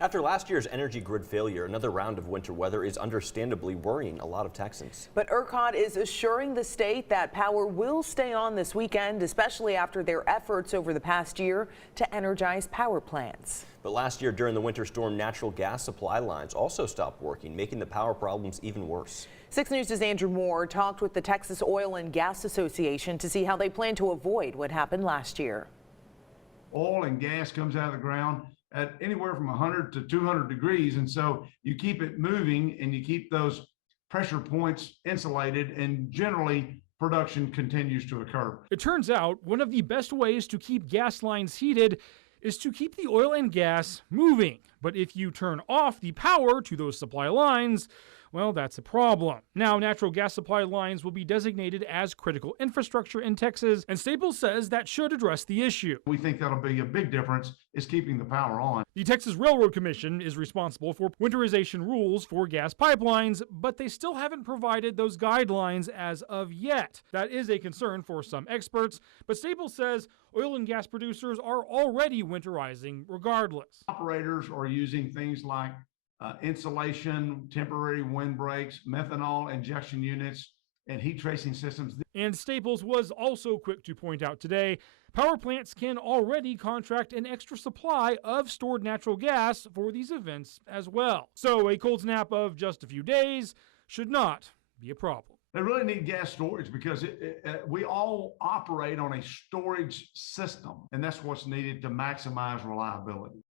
After last year's energy grid failure, another round of winter weather is understandably worrying a lot of Texans. But ERCOT is assuring the state that power will stay on this weekend, especially after their efforts over the past year to energize power plants. But last year during the winter storm, natural gas supply lines also stopped working, making the power problems even worse. 6 News' Andrew Moore talked with the Texas Oil and Gas Association to see how they plan to avoid what happened last year. Oil and gas comes out of the ground at anywhere from 100 to 200 degrees. And so you keep it moving and you keep those pressure points insulated, and generally production continues to occur. It turns out one of the best ways to keep gas lines heated is to keep the oil and gas moving. But if you turn off the power to those supply lines, well, that's a problem. Now, natural gas supply lines will be designated as critical infrastructure in Texas, and Staples says that should address the issue. We think that'll be a big difference, is keeping the power on. The Texas Railroad Commission is responsible for winterization rules for gas pipelines, but they still haven't provided those guidelines as of yet. That is a concern for some experts, but Staples says oil and gas producers are already winterizing regardless. Operators are using things like insulation, temporary windbreaks, methanol injection units, and heat tracing systems. And Staples was also quick to point out today, power plants can already contract an extra supply of stored natural gas for these events as well. So a cold snap of just a few days should not be a problem. They really need gas storage because we all operate on a storage system, and that's what's needed to maximize reliability.